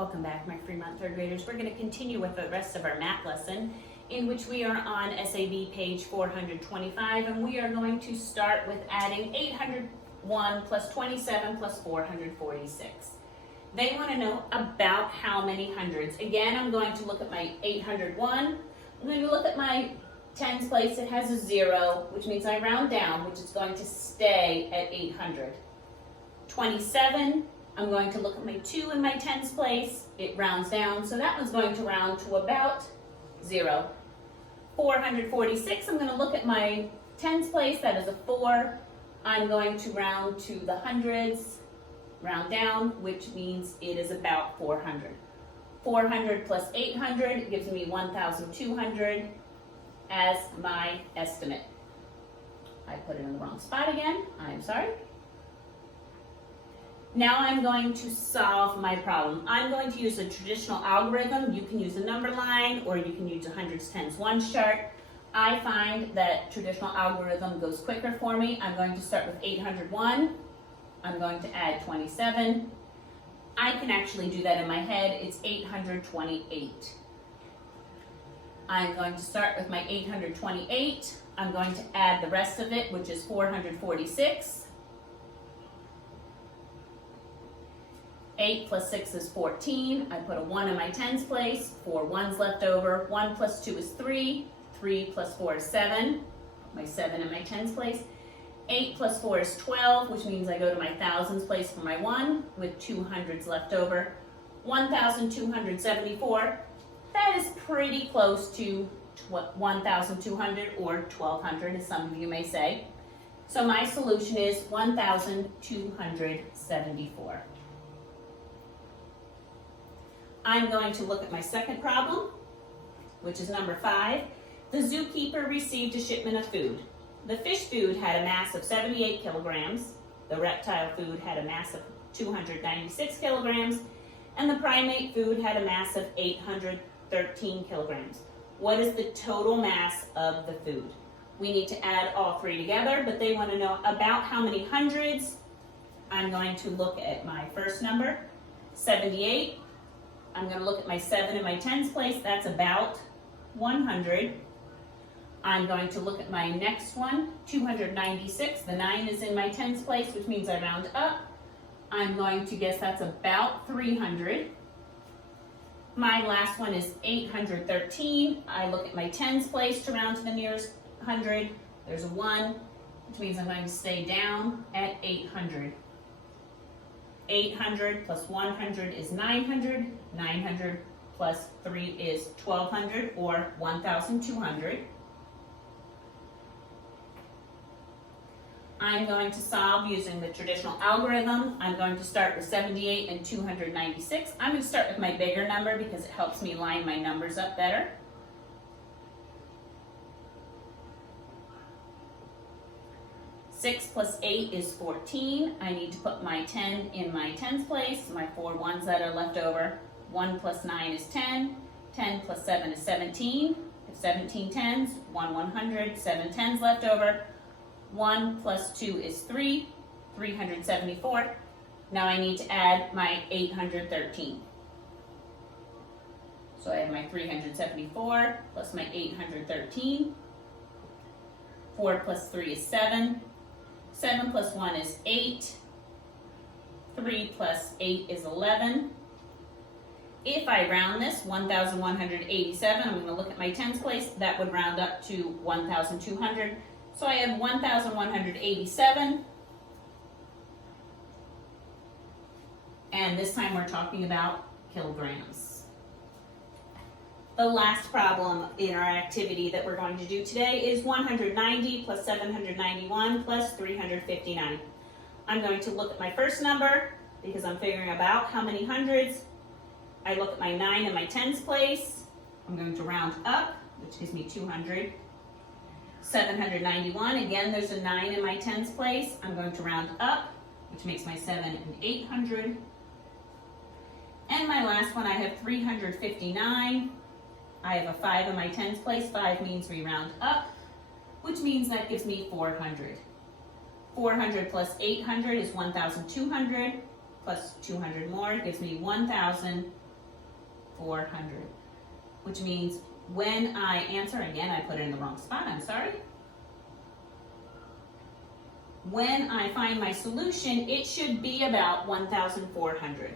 Welcome back, my Fremont third graders. We're going to continue with the rest of our math lesson, in which we are on SAB page 425, and we are going to start with adding 801 plus 27 plus 446. They want to know about how many hundreds. Again, I'm going to look at my 801. I'm going to look at my tens place. It has a 0, which means I round down, which is going to stay at 800. 27, I'm going to look at my 2 in my tens place. It rounds down, so that one's going to round to about 0. 446, I'm going to look at my tens place. That is a 4. I'm going to round to the hundreds, round down, which means it is about 400. 400 plus 800 gives me 1,200 as my estimate. I put it in the wrong spot again. I'm sorry. Now I'm going to solve my problem. I'm going to use a traditional algorithm. You can use a number line or you can use a hundreds, tens, ones chart. I find that traditional algorithm goes quicker for me. I'm going to start with 801. I'm going to add 27. I can actually do that in my head. It's 828. I'm going to start with my 828. I'm going to add the rest of it, which is 446. 8 plus 6 is 14. I put a 1 in my tens place, 4 ones left over. 1 plus 2 is 3. 3 plus 4 is 7. Put my 7 in my tens place. 8 plus 4 is 12, which means I go to my thousands place for my 1 with 2 hundreds left over. 1,274. That is pretty close to 1,200 or 1,200, as some of you may say. So my solution is 1,274. I'm going to look at my second problem, which is number 5. The zookeeper received a shipment of food. The fish food had a mass of 78 kilograms, the reptile food had a mass of 296 kilograms, and the primate food had a mass of 813 kilograms. What is the total mass of the food? We need to add all three together, but they want to know about how many hundreds. I'm going to look at my first number, 78. I'm going to look at my 7 in my tens place. That's about 100. I'm going to look at my next one, 296. The 9 is in my tens place, which means I round up. I'm going to guess that's about 300. My last one is 813. I look at my tens place to round to the nearest 100. There's a 1, which means I'm going to stay down at 800. 800 plus 100 is 900. 900 plus 3 is 1,200 or 1,200. I'm going to solve using the traditional algorithm. I'm going to start with 78 and 296. I'm going to start with my bigger number because it helps me line my numbers up better. Six plus 8 is 14. I need to put my 10 in my tens place, my 4 ones that are left over. 1 plus 9 is 10. 10 plus 7 is 17. If 17 tens, 1 100, 7 tens left over. 1 plus 2 is 3, 374. Now I need to add my 813. So I have my 374 plus my 813. 4 plus 3 is 7. 7 plus 1 is 8. 3 plus 8 is 11. If I round this, 1,187, I'm going to look at my tens place. That would round up to 1,200. So I have 1,187. And this time we're talking about kilograms. The last problem in our activity that we're going to do today is 190 plus 791 plus 359. I'm going to look at my first number because I'm figuring about how many hundreds. I look at my 9 in my tens place. I'm going to round up, which gives me 200. 791, again there's a 9 in my tens place. I'm going to round up, which makes my 7 and 800. And my last one, I have 359. I have a 5 in my tens place. 5 means we round up, which means that gives me 400. 400 plus 800 is 1,200, plus 200 more gives me 1,200. 400, which means when I answer, again, I put it in the wrong spot, I'm sorry. When I find my solution, it should be about 1,400.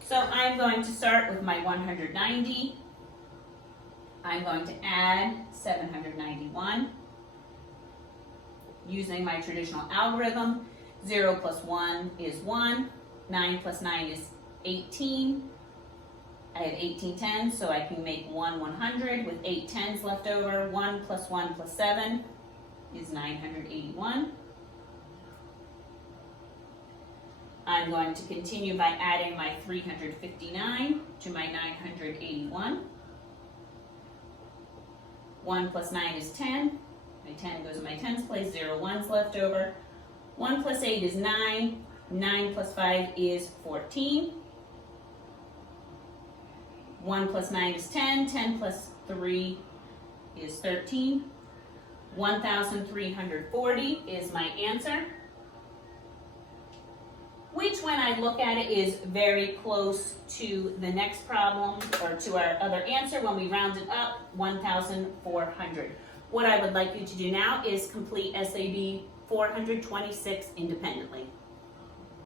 So I'm going to start with my 190. I'm going to add 791. Using my traditional algorithm, 0 plus 1 is 1, 9 plus 9 is 18. I have 18 tens, so I can make 1 100 with 8 tens left over. 1 plus 1 plus 7 is 981. I'm going to continue by adding my 359 to my 981. 1 plus 9 is 10. My 10 goes in my tens place, 0 ones left over. 1 plus 8 is 9. 9 plus 5 is 14. 1 plus 9 is 10. 10 plus 3 is 13. 1,340 is my answer, which when I look at it is very close to the next problem, or to our other answer when we round it up, 1,400. What I would like you to do now is complete SAB 426 independently.